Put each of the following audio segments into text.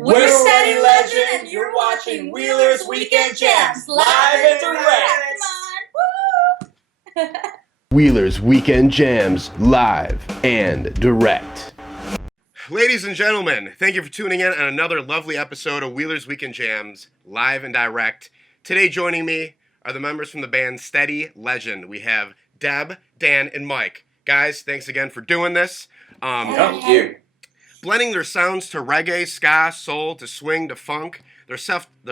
We're Steady Legend, and you're watching Wheeler's Weekend Jams, live and direct. Come on, woo! Wheeler's Weekend Jams, live and direct. Ladies and gentlemen, thank you for tuning in on another lovely episode of Wheeler's Weekend Jams, live and direct. Today joining me are the members from the band Steady Legend. We have Deb, Dan, and Mike. Guys, thanks again for doing this. Thank you. Blending their sounds to reggae, ska, soul, to swing, to funk. Their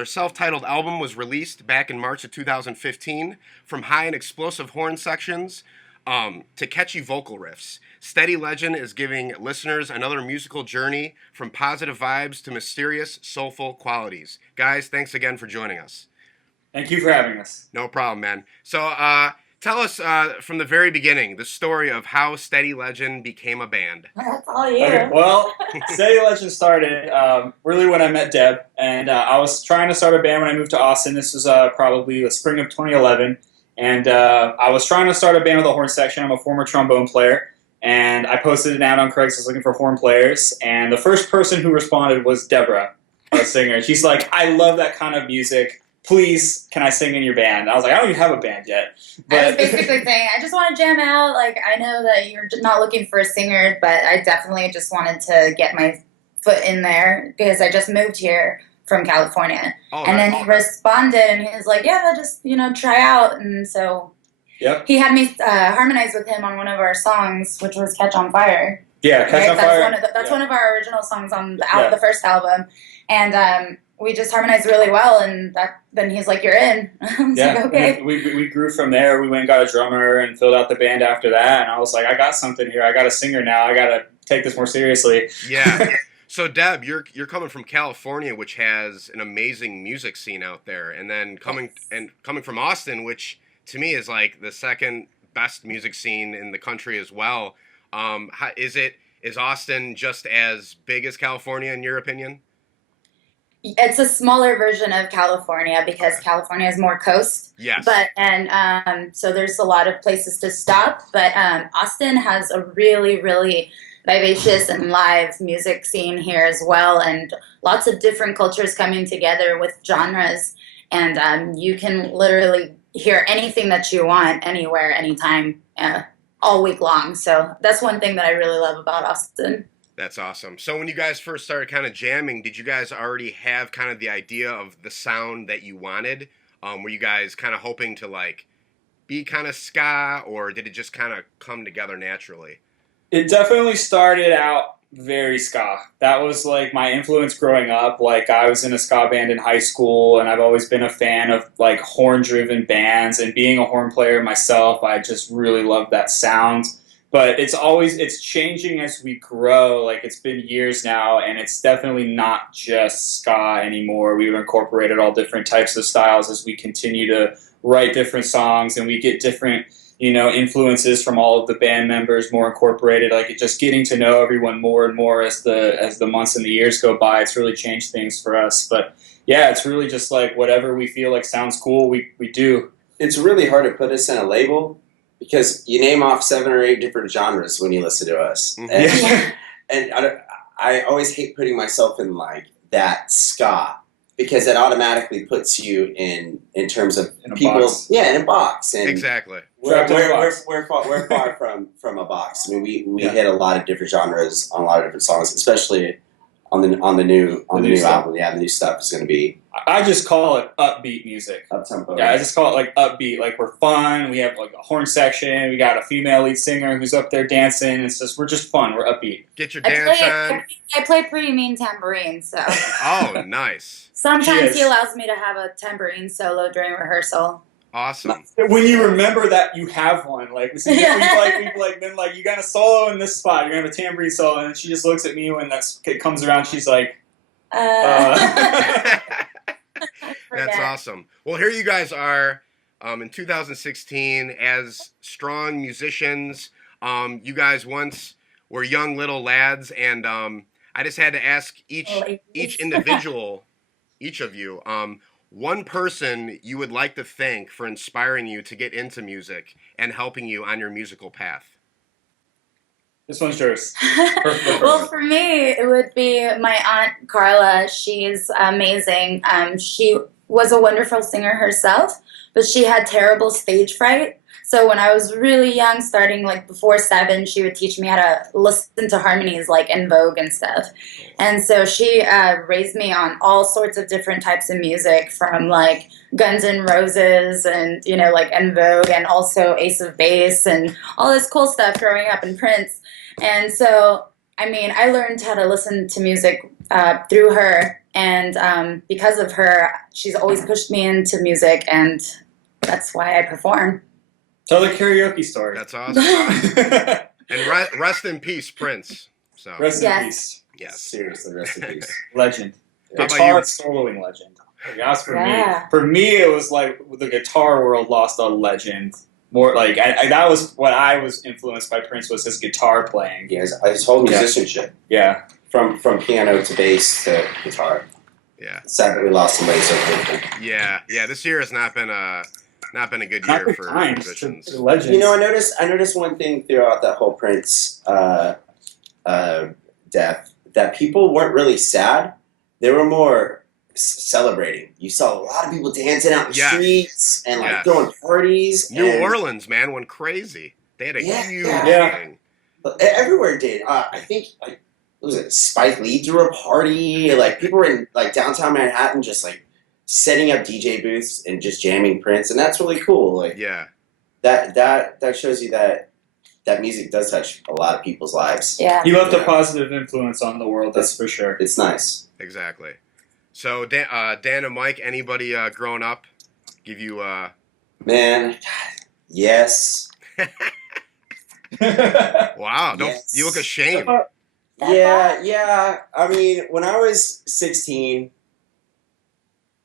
self-titled album was released back in March of 2015. From high and explosive horn sections to catchy vocal riffs, Steady Legend is giving listeners another musical journey from positive vibes to mysterious, soulful qualities. Guys, thanks again for joining us. Thank you for having us. No problem, man. So, tell us from the very beginning the story of how Steady Legend became a band. That's all you. Okay, well, Steady Legend started really when I met Deb, and I was trying to start a band when I moved to Austin. This was probably the spring of 2011, and I was trying to start a band with a horn section. I'm a former trombone player, and I posted an ad on Craigslist looking for horn players, and the first person who responded was Deborah, a singer. She's like, I love that kind of music. Please, can I sing in your band? I was like, I don't even have a band yet. But I was basically saying, I just want to jam out. Like, I know that you're not looking for a singer, but I definitely just wanted to get my foot in there because I just moved here from California. And then he responded, and he was like, yeah, just, try out. And so he had me harmonize with him on one of our songs, which was Catch on Fire. Yeah, Catch on Fire. That's one of our original songs on the first album. And we just harmonized really well, and then he's like, you're in. I was like, okay. We grew from there. We went and got a drummer and filled out the band after that, and I was like, I got something here. I got a singer now. I got to take this more seriously. Yeah. So, Deb, you're coming from California, which has an amazing music scene out there, and then coming from Austin, which to me is like the second best music scene in the country as well. Is Austin just as big as California in your opinion? It's a smaller version of California because California is more coast. Yes. So there's a lot of places to stop. But Austin has a really, really vivacious and live music scene here as well, and lots of different cultures coming together with genres. And you can literally hear anything that you want, anywhere, anytime, all week long. So that's one thing that I really love about Austin. That's awesome. So when you guys first started kind of jamming, did you guys already have kind of the idea of the sound that you wanted? Were you guys kind of hoping to like be kind of ska, or did it just kind of come together naturally? It definitely started out very ska. That was like my influence growing up. Like I was in a ska band in high school, and I've always been a fan of like horn-driven bands, and being a horn player myself, I just really loved that sound. But it's changing as we grow. Like it's been years now, and it's definitely not just ska anymore. We've incorporated all different types of styles as we continue to write different songs, and we get different, influences from all of the band members more incorporated. Like just getting to know everyone more and more as the months and the years go by. It's really changed things for us. But yeah, it's really just like whatever we feel like sounds cool, we do. It's really hard to put us in a label, because you name off 7 or 8 different genres when you listen to us. Mm-hmm. And I always hate putting myself in like that ska, because it automatically puts you in terms of in a people. Box. Yeah, in a box. And Exactly. We're far from a box. I mean, we hit a lot of different genres on a lot of different songs, especially on the new album. Yeah, the new stuff is going to be. I just call it upbeat music. Up-tempo. Yeah, I just call it like upbeat. Like we're fun. We have like a horn section. We got a female lead singer who's up there dancing. We're just fun. We're upbeat. Get your dance on. I play pretty mean tambourine, so. Oh, nice. Sometimes he allows me to have a tambourine solo during rehearsal. Awesome. When you remember that you have one, like we've been like, you got a solo in this spot. You're gonna have a tambourine solo, and she just looks at me when it comes around. She's like, That's awesome. Well, here you guys are in 2016 as strong musicians. You guys once were young little lads, and I just had to ask each individual, each of you, one person you would like to thank for inspiring you to get into music and helping you on your musical path. This one's yours. Well, for me, it would be my Aunt Carla. She's amazing. She was a wonderful singer herself, but she had terrible stage fright. So when I was really young, starting like before 7, she would teach me how to listen to harmonies like En Vogue and stuff. And so she raised me on all sorts of different types of music, from like Guns N' Roses and, you know, like En Vogue, and also Ace of Base and all this cool stuff growing up, in Prince. And so, I mean, I learned how to listen to music through her. And because of her, she's always pushed me into music, and that's why I perform. Tell the karaoke story. That's awesome. And rest in peace, Prince. So Rest Yes. in peace. yes. Seriously, rest in peace. Legend. How about Guitar you? soloing legend. That's for Yeah. me. For me, it was like the guitar world lost a legend. More like that was what I was influenced by Prince, was his guitar playing. Yeah, his whole musicianship, Yeah. from piano to bass to guitar. Yeah. It's sad that we lost somebody so quickly. Yeah. This year has not been a good Not year good for times. musicians. For legends. You know, I noticed one thing throughout that whole Prince death, that people weren't really sad; they were more celebrating. You saw a lot of people dancing out in the Yes. streets and like Yes. throwing parties. New and Orleans, man, went crazy. They had a Yeah, huge yeah. thing. everywhere did. I think like what was it? Spike Lee threw a party. Like people were in like downtown Manhattan, just like setting up DJ booths and just jamming Prince, and that's really cool. Like Yeah. that shows you that music does touch a lot of people's lives. Yeah. He left Yeah. a positive influence on the world. That's for sure. It's nice. Exactly. So Dan and Mike, anybody growing up give you Man, yes. wow, don't Yes. you look ashamed. Yeah. I mean, when I was 16,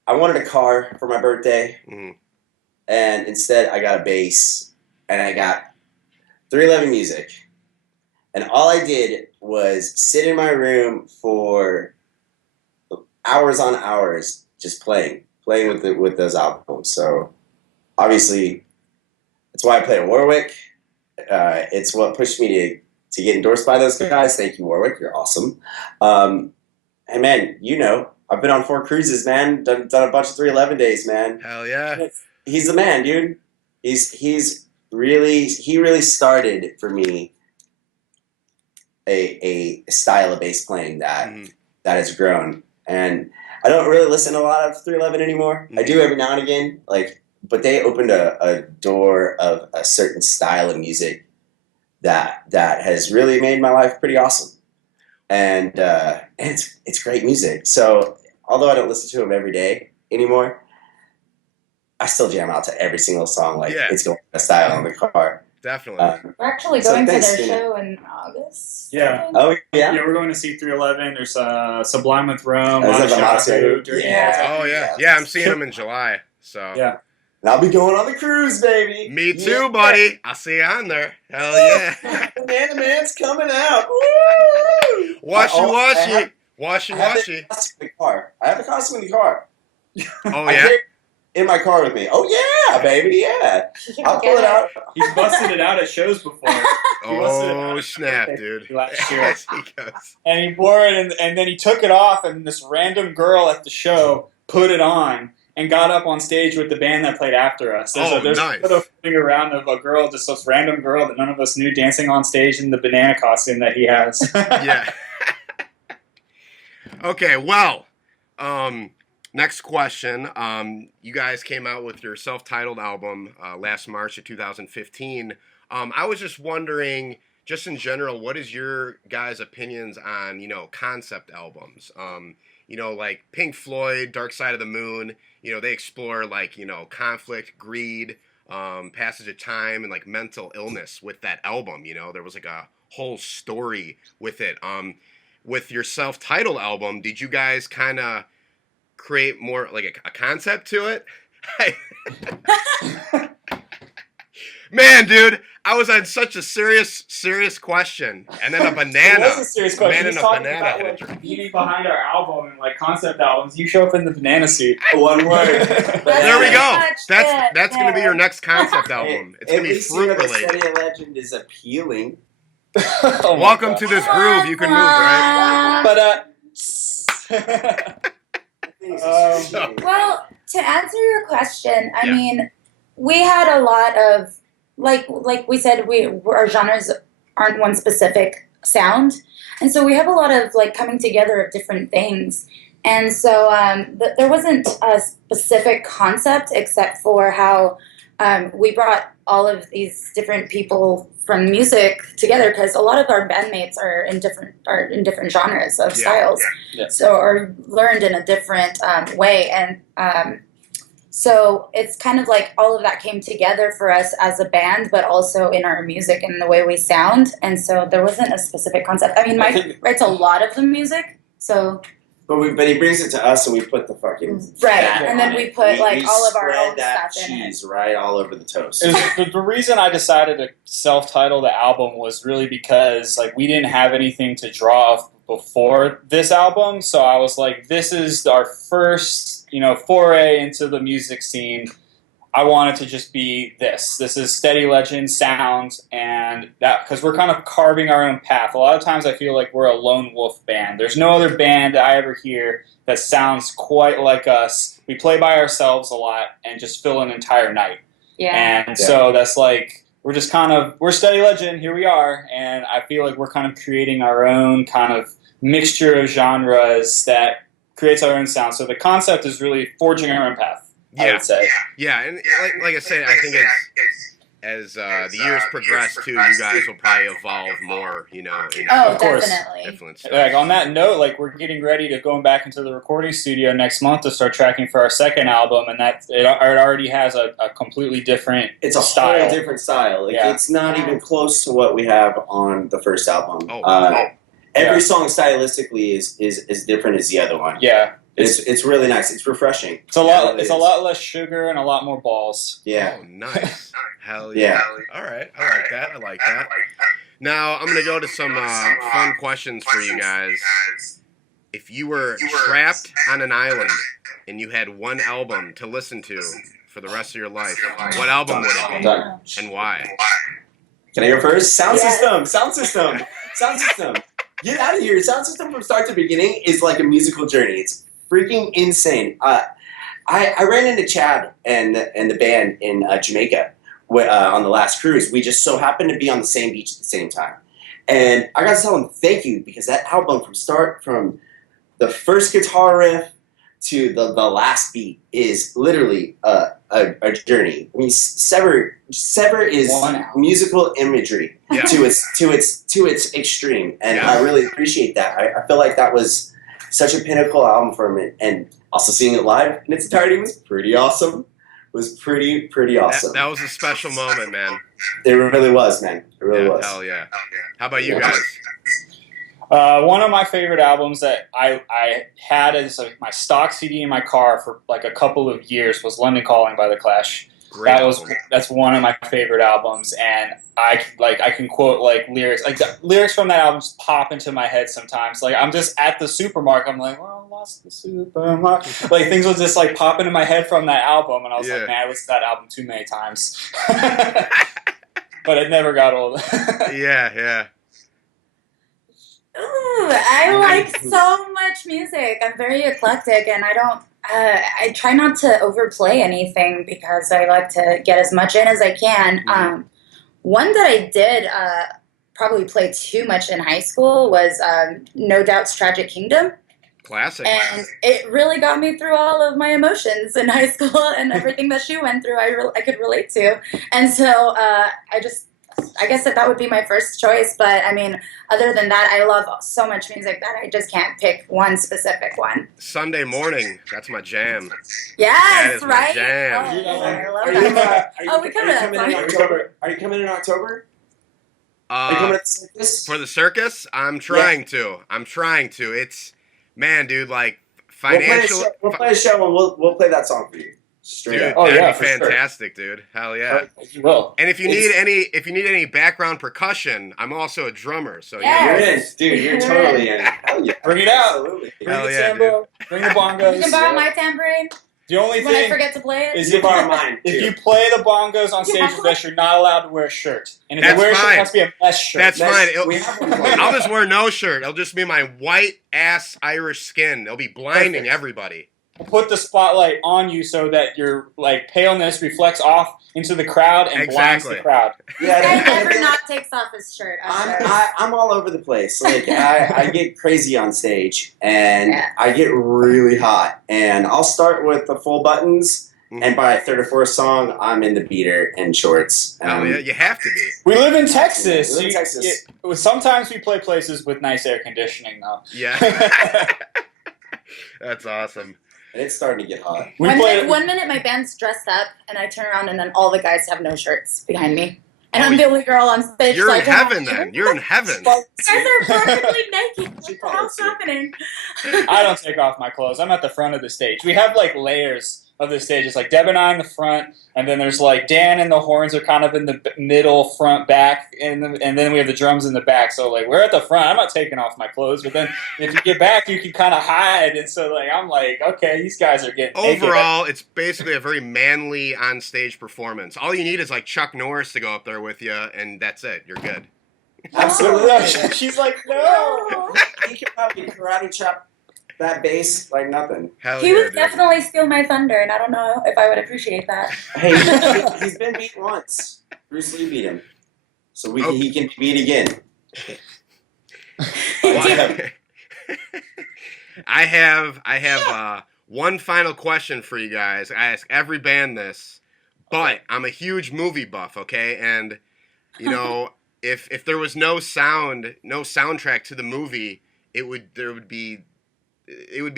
I wanted a car for my birthday, Mhm. and instead I got a bass, and I got 311 music. And all I did was sit in my room for hours on hours just playing with those albums. So obviously, that's why I play at Warwick. It's what pushed me to get endorsed by those guys. Thank you, Warwick. You're awesome. And man, you know, I've been on 4 cruises, man. Done a bunch of 311 days, man. Hell yeah. He's the man, dude. He really started for me a style of bass playing that Mhm. has grown. And I don't really listen to a lot of 311 anymore. I do every now and again, but they opened a door of a certain style of music that has really made my life pretty awesome. And it's great music. So although I don't listen to them every day anymore, I still jam out to every single song like Yeah. it's going a style in the car. Definitely. We're actually So going to thanks, their Tina. show in August. Yeah. Oh Yeah, yeah. we're going to see 311. There's Sublime with Rome, Is that the Monaco, Monaco? Dirty Yeah. Hands. Oh yeah. I'm seeing them in July. So Yeah. And I'll be going on the cruise, baby. me too, Yeah. buddy. I'll see you on there. Hell yeah. Banana Man's coming out. Woo! Washy I washy. have- Washy I have washy. the costume in the car. I have the costume in the car. Oh I yeah. carry it in my car with me. Oh yeah, baby, yeah. I'll pull it out. He's busted it out at shows before. Oh snap, dude. Last year. Yes, he goes. And he wore it, and then he took it off, and this random girl at the show put it on and got up on stage with the band that played after us. There's Nice. a photo floating around of a girl, just this random girl that none of us knew, dancing on stage in the banana costume that he has. Yeah. Okay, well, next question. You guys came out with your self-titled album last March of 2015. I was just wondering, just in general, what is your guys' opinions on, concept albums? Like Pink Floyd, Dark Side of the Moon, they explore conflict, greed, passage of time, and mental illness with that album. There was a whole story with it. With your self-titled album, did you guys kind of create more a concept to it? Man, dude, I was on such a serious question, and then a banana. It was a serious question. Man He's and a talking banana about had a drink. meaning behind our album and concept albums. You show up in the banana suit. One word. There we go. Much That's good, gonna be yeah. your next concept album. It's gonna be fruit The related. Steady Legend is appealing. Oh my Welcome God. to this groove. You can move, right? But Well, to answer your question, I Yeah. mean, we had a lot of like we said, our genres aren't one specific sound, and so we have a lot of like coming together of different things. And so there wasn't a specific concept except for how we brought all of these different people from music together because a lot of our bandmates are in different genres of styles, Yeah. so or learned in a different way, and so it's kind of like all of that came together for us as a band, but also in our music and the way we sound. And so there wasn't a specific concept. I mean, Mike writes a lot of the music, so. But he brings it to us, and we put the fucking Right, fat and then on we it. put like all of our spread own that stuff in it. cheese right all over the toast. the reason I decided to self-title the album was really because like we didn't have anything to draw off before this album, so I was like, this is our first, foray into the music scene. I want it to just be this. This is Steady Legend sound, and that because we're kind of carving our own path. A lot of times I feel like we're a lone wolf band. There's no other band I ever hear that sounds quite like us. We play by ourselves a lot and just fill an entire night. Yeah. And so that's like, we're just we're Steady Legend, here we are. And I feel like we're kind of creating our own kind of mixture of genres that creates our own sound. So the concept is really forging our own path. I would say. Yeah, and like I said, I think as the years progress too, you guys will probably evolve more, Oh, Of course. definitely. different stuff. Like on that note, like we're getting ready to going back into the recording studio next month to start tracking for our second album, and it already has a completely different It's a style. whole different style. Like, Yeah. it's not even close to what we have on the first album. Oh. Every song stylistically is different as the other one. Yeah, It's really nice. It's refreshing. it's a Yeah, lot. it really It's a is. lot less sugar and a lot more balls. Yeah. Oh, nice. Hell Yeah. yeah. All right. I like that. Now, I'm going to go to some fun questions for you guys. If you were trapped on an island and you had one album to listen to for the rest of your life, what album would it be Done. and why? Can I go first? Sound Yeah. system. Get out of here. Sound system from start to beginning is like a musical journey. It's freaking insane. I ran into Chad and the band in Jamaica on the last cruise. We just so happened to be on the same beach at the same time. And I got to tell him thank you because that album from the first guitar riff to the last beat is literally a journey. I mean, Sever is One album. musical imagery Yeah. to its extreme, and Yeah. I really appreciate that. I feel like that was such a pinnacle album for him, and also seeing it live in its entirety was pretty awesome. Was pretty awesome. That was a special moment, man. It really was, man. It really was. Hell yeah. How about you guys? One of my favorite albums that I had as my stock CD in my car for like a couple of years was London Calling by The Clash. Great album. That's one of my favorite albums, and I can quote like lyrics, like the lyrics from that album just pop into my head sometimes. Like I'm just at the supermarket, I'm like, well, I lost the supermarket. Like things will just like pop into my head from that album, and I was Yeah. like, man, I listened to that album too many times, but it never got old. Yeah. Ooh, I like so much music. I'm very eclectic, and I try not to overplay anything because I like to get as much in as I can. One that I did probably play too much in high school was No Doubt's Tragic Kingdom. Classic. And it really got me through all of my emotions in high school and everything that she went through. I could relate to. And so I guess that would be my first choice. But I mean, other than that, I love so much music that I just can't pick one specific one. Sunday morning. That's my jam. Yes, is my right? jam. Oh, I love Are you, that. are We you covered that coming in song. October? Are you coming in October? Are you coming to the circus? For the circus, I'm trying to. It's, man, dude, like We'll financial. play a show and we'll play that song for you. Straight Dude, up. Oh, that'd yeah, be for sure. fantastic, dude. Hell yeah. You will. And if you need any background percussion, I'm also a drummer. So Yeah. You're in, dude. You're totally in. Hell yeah. Bring it out. Absolutely. Bring Hell the yeah, tambo. Bring the bongos. You can borrow my tambourine. The only When I thing forget to play it. is You borrow mine, if too. you play the bongos on stage Yeah. with us, you're not allowed to wear a shirt. And if That's you wear a shirt, fine. it has to be a mesh shirt. That's fine. We have one for you. I'll just wear no shirt. It'll just be my white ass Irish skin. It'll be blinding Perfect. everybody. We'll put the spotlight on you so that your like paleness reflects off into the crowd and blinds Exactly. the crowd. Yeah, Guy and never then not takes off his shirt. I'm all over the place. Like I get crazy on stage, and Yeah. I get really hot. And I'll start with the full buttons, and by third or fourth song, I'm in the beater and shorts. Oh yeah, you have to be. We live in Texas. We live in Texas. Sometimes we play places with nice air conditioning, though. Yeah. That's awesome. And it's starting to get hot. We One play. minute, one minute my band's dressed up, and I turn around, and then all the guys have no shirts behind me. And Oh, I'm the only girl on stage. You're so in I turn around, heaven then. You're in heaven. You guys are perfectly naked. What She the hell's probably- happening? I don't take off my clothes. I'm at the front of the stage. We have like layers of the stage. It's like Deb and I in the front, and then there's like Dan and the horns are kind of in the middle, front, back, and then we have the drums in the back. So like we're at the front. I'm not taking off my clothes, but then if you get back, you can kind of hide. And so like I'm like, okay, these guys are getting naked. Overall, it's basically a very manly on-stage performance. All you need is like Chuck Norris to go up there with you, and that's it. You're good. Absolutely. She's like, no. He can probably karate chop that bass like nothing. Hell He yeah, would dude. definitely steal my thunder, and I don't know if I would appreciate that. Hey, he's been beat once. Bruce Lee beat him, so he can be beat again. Well, I have one final question for you guys. I ask every band this, but I'm a huge movie buff, okay? And you know, if there was no soundtrack to the movie, it would be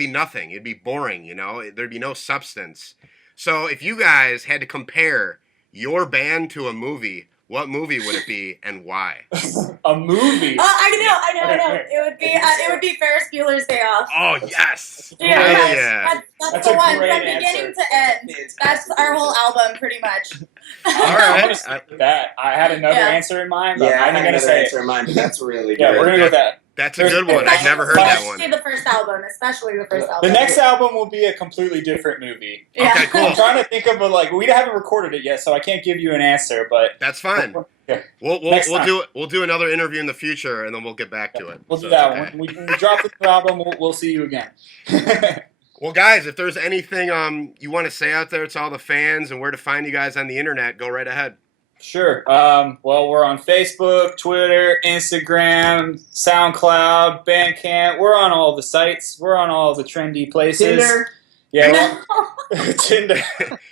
nothing. It'd be boring, you know? There'd be no substance. So if you guys had to compare your band to a movie, what movie would it be and why? A movie. I know. It would be Ferris Bueller's Day Off. Oh, yes. Yeah, Hell that's, yeah. that's That's the a one great from beginning answer. to end. That's our whole album, pretty much. All I'm right. gonna stick with that. I had another Yeah. answer in mind, but Yeah, I I'm had gonna another say answer in mind, but that's really yeah, good. we're gonna go with that. That's a good one. I've never heard that one. Especially the first album. The next album will be a completely different movie. Yeah. Okay, cool. I'm trying to think of we haven't recorded it yet, so I can't give you an answer. But That's fine. Yeah. We'll Next time. we'll do another interview in the future, and then we'll get back to it. we'll So do that it's okay. one. When we drop the new album, we'll see you again. Well, guys, if there's anything you want to say out there to all the fans and where to find you guys on the internet, go right ahead. Sure. Well, we're on Facebook, Twitter, Instagram, SoundCloud, Bandcamp. We're on all the sites. We're on all the trendy places. Tinder. Yeah. Tinder.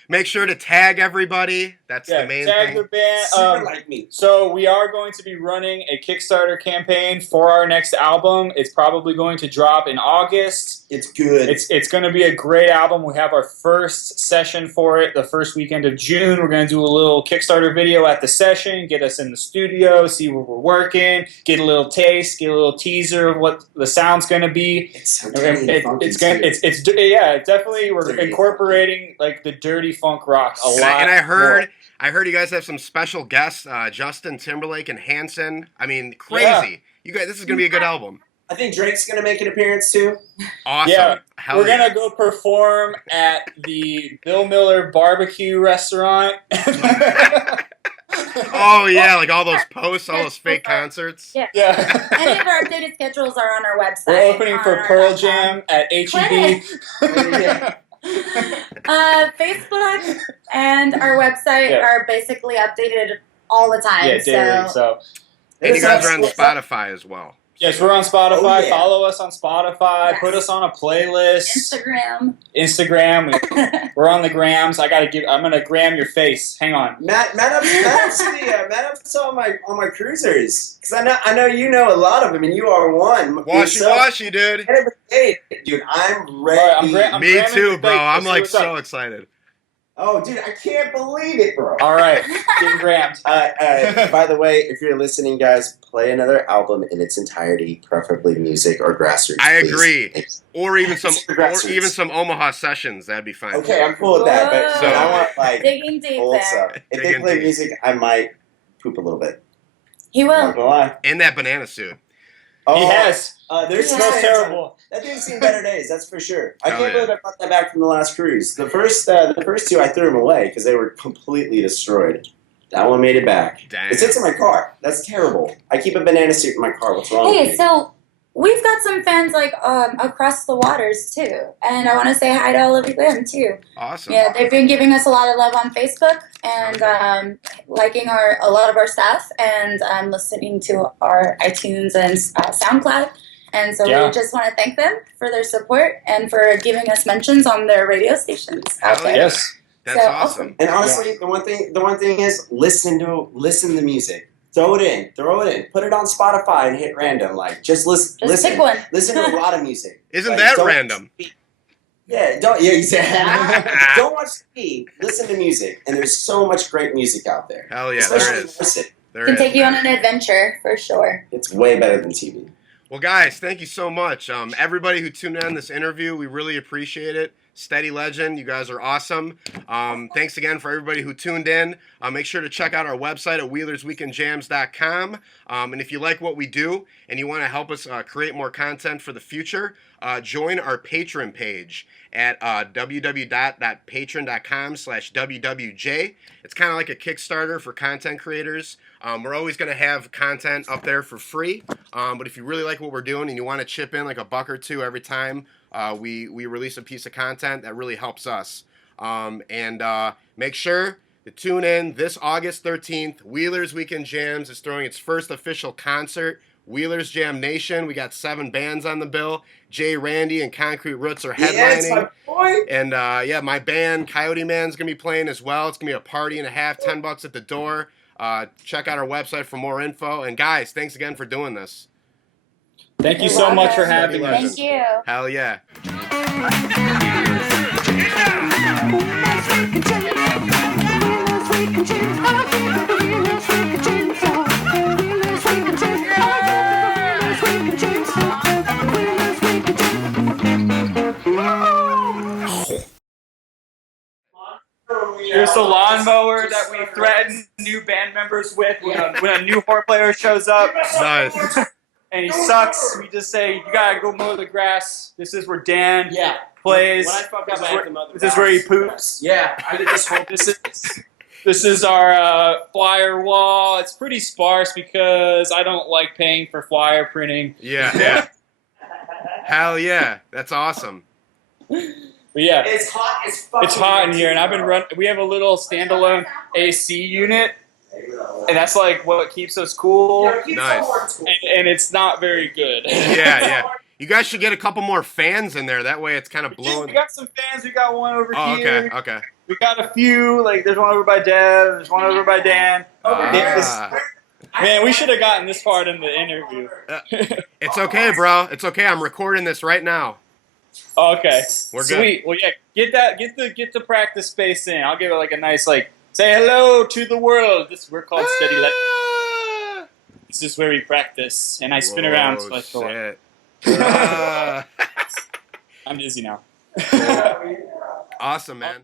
Make sure to tag everybody. That's Yeah. the main Tag thing. the band. Super like me. So we are going to be running a Kickstarter campaign for our next album. It's probably going to drop in August. It's good. It's going to be a great album. We have our first session for it the first weekend of June. We're going to do a little Kickstarter video at the session, get us in the studio, see where we're working, get a little taste, get a little teaser of what the sound's going to be. It's so dirty and funky, It's going too. it's yeah, definitely we're Dirty. incorporating like the dirty funk rock a lot. And I heard more. I heard you guys have some special guests, Justin Timberlake and Hanson. I mean, crazy. Yeah. You guys, this is gonna be a good album. I think Drake's gonna make an appearance too. Awesome. Yeah, Hell we're yeah. gonna go perform at the Bill Miller Barbecue Restaurant. Oh yeah, like all those posts, all those fake concerts. Yeah. Yeah. Any of our updated schedules are on our website. We're opening on for our Pearl .com. Jam at Quit HEB. Facebook and our website Yeah. are basically updated all the time. Yeah, daily. So So And you guys are on It's- Spotify as well. yes, we're on Spotify. Oh, yeah. Follow us on Spotify. Yes. Put us on a playlist. Instagram. We're on the grams. I'm gonna gram your face. Hang on. Matt up on my cruisers because I know you know a lot of them and you are one. Washy yourself. washy, dude. Hey, dude, I'm ready. All right, I'm Me gramming too, your bro. face. I'm Let's see like what's up. so excited. Oh, dude, I can't believe it, bro. All right, getting grammed. By the way, if you're listening, guys, play another album in its entirety, preferably music or grassroots. I please. agree. Thanks. Or even some Grassroots. Omaha sessions. That'd be fine. Okay, I'm cool with that, but So- I want like Digging deep old there. stuff. If they Digging play deep. music, I might poop a little bit. He Not will. gonna lie. In that banana suit. Oh, He has. There's It some smells signs terrible. That dude's seen better days, that's for sure. I Hell can't yeah. believe I brought that back from the last cruise. The first two, I threw them away because they were completely destroyed. That one made it back. Damn. It sits in my car. That's terrible. I keep a banana suit in my car. What's wrong with Hey, me? so we've got some fans like across the waters too, and I want to say hi to all of them too. Awesome. Yeah, they've been giving us a lot of love on Facebook and liking a lot of our stuff and listening to our iTunes and SoundCloud. And so Yeah. we just want to thank them for their support and for giving us mentions on their radio stations out Hell there. yeah. Yes. That's So, awesome. And honestly, the one thing is listen to music. Throw it in. Put it on Spotify and hit random. Like just listen. Just pick one. Listen to a lot of music. Isn't Like, that don't- random? Yeah, exactly. Don't watch TV. Listen to music, and there's so much great music out there. Hell yeah, Especially there is. music. There Can is, take you on man. an adventure for sure. It's way better than TV. Well, guys, thank you so much. Everybody who tuned in on this interview, we really appreciate it. Steady Legend, you guys are awesome. Thanks again for everybody who tuned in. Make sure to check out our website at wheelersweekendjams.com. And if you like what we do and you want to help us create more content for the future, join our Patreon page at www.patreon.com/WWJ. It's kind of like a Kickstarter for content creators. We're always going to have content up there for free. But if you really like what we're doing and you want to chip in like a buck or two every time we release a piece of content, that really helps us. And make sure to tune in this August 13th. Wheelers Weekend Jams is throwing its first official concert. Wheelers Jam Nation. We got 7 bands on the bill. Jay, Randy, and Concrete Roots are headlining. Yeah, it's my boy. And my band Coyote Man's gonna be playing as well. It's gonna be a party and a half, $10 at the door. Check out our website for more info. And guys, thanks again for doing this. Thank you You're so much for welcome. having Legend. us. Thank you. Hell yeah. Here's the lawnmower that we threaten new band members with when a new horn player shows up Nice. and he sucks. We just say, "You gotta go mow the grass." This is where Dan Yeah. plays. When I fuck up, I have to mow the This is where he grass. poops. Yeah, I get this whole. This is our flyer wall. It's pretty sparse because I don't like paying for flyer printing. Yeah. Hell yeah. That's awesome. But yeah, It's hot as fuck. it's hot in here, and I've been running. We have a little standalone AC unit, and that's like what keeps us cool. Nice. And it's not very good. Yeah. You guys should get a couple more fans in there. That way it's kind of We blowing. got some fans. We got one over Oh, here. okay. We got a few. Like there's one over by Deb. There's one over by Dan. Ah. Man, we should have gotten this part in the interview. It's okay, bro. It's okay. I'm recording this right now. Okay. We're good. Sweet. Well, yeah. Get the practice space in. I'll give it like a nice say hello to the world. We're called Steady Legend. Ah. This is where we practice, and I spin around. So I feel like Shit. Ah. I'm dizzy now. Awesome, man.